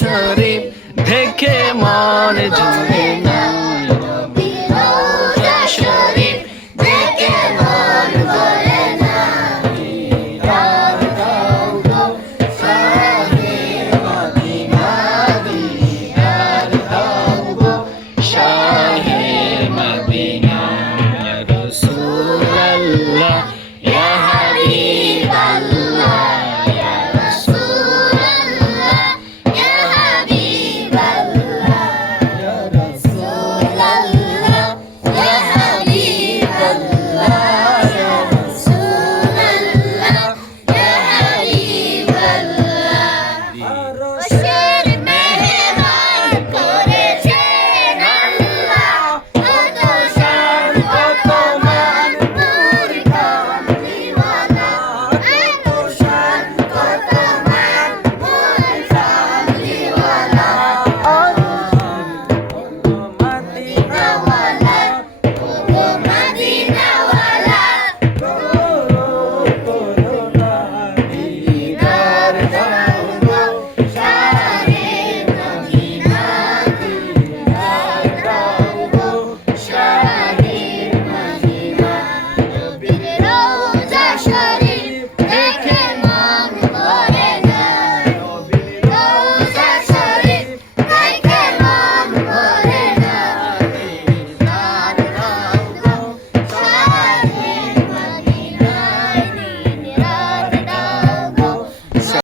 শরীফ দেখে মন জুড়ে না